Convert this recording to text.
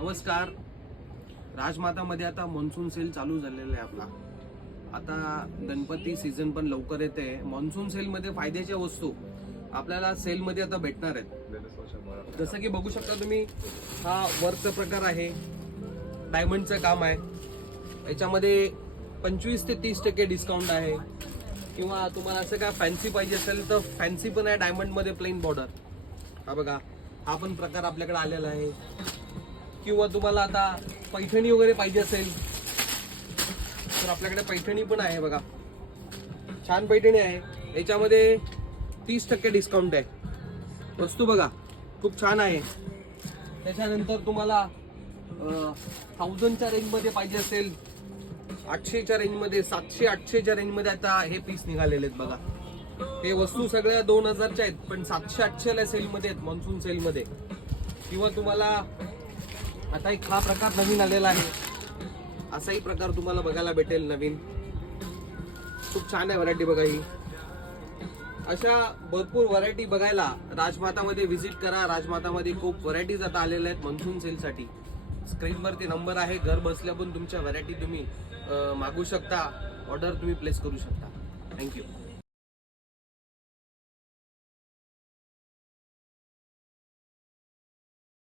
नमस्कार. राजमातामध्ये आता monsoon sale चालू झालेला आहे आपला. आता गणपती सीझन पण लवकर येते. मॉन्सून सेलमध्ये फायद्याच्या वस्तू आपल्याला सेलमध्ये आता भेटणार आहेत. जसं की बघू शकता तुम्ही, हा वर्कचा प्रकार आहे, डायमंडचं काम आहे. याच्यामध्ये 25 ते 30% डिस्काउंट आहे. किंवा तुम्हाला असं काय फॅन्सी पाहिजे असेल तर फॅन्सी पण आहे, डायमंडमध्ये प्लेन बॉर्डर. हा बघा, हा पण प्रकार आपल्याकडे आलेला आहे. किंवा तुम्हाला आता पैठणी वगैरे पाहिजे असेल तर आपल्याकडे पैठणी पण आहे. बघा, छान पैठणी आहे. याच्यामध्ये 30% डिस्काउंट आहे. वस्तू बघा, खूप छान आहे. त्याच्यानंतर तुम्हाला 1000च्या रेंजमध्ये पाहिजे असेल, 800च्या रेंजमध्ये, 700-800च्या रेंजमध्ये आता हे पीस निघालेले आहेत. बघा, हे वस्तू सगळ्या 2000च्या आहेत, पण 700-800ला सेलमध्ये आहेत, मॉन्सून सेलमध्ये. किंवा तुम्हाला आता एक हा प्रकार नवीन आलेला आहे, असाही प्रकार तुम्हाला बघायला भेटेल नवीन. खूप छान आहे व्हरायटी बघा ही. अशा भरपूर व्हरायटी बघायला राजमातामध्ये व्हिजिट करा. राजमातामध्ये खूप व्हरायटीज आता आलेल्या आहेत मॉन्सून सेलसाठी. स्क्रीनवरती नंबर आहे. घर बसल्या पण तुमच्या व्हरायटी तुम्ही मागू शकता, ऑर्डर तुम्ही प्लेस करू शकता. थँक्यू.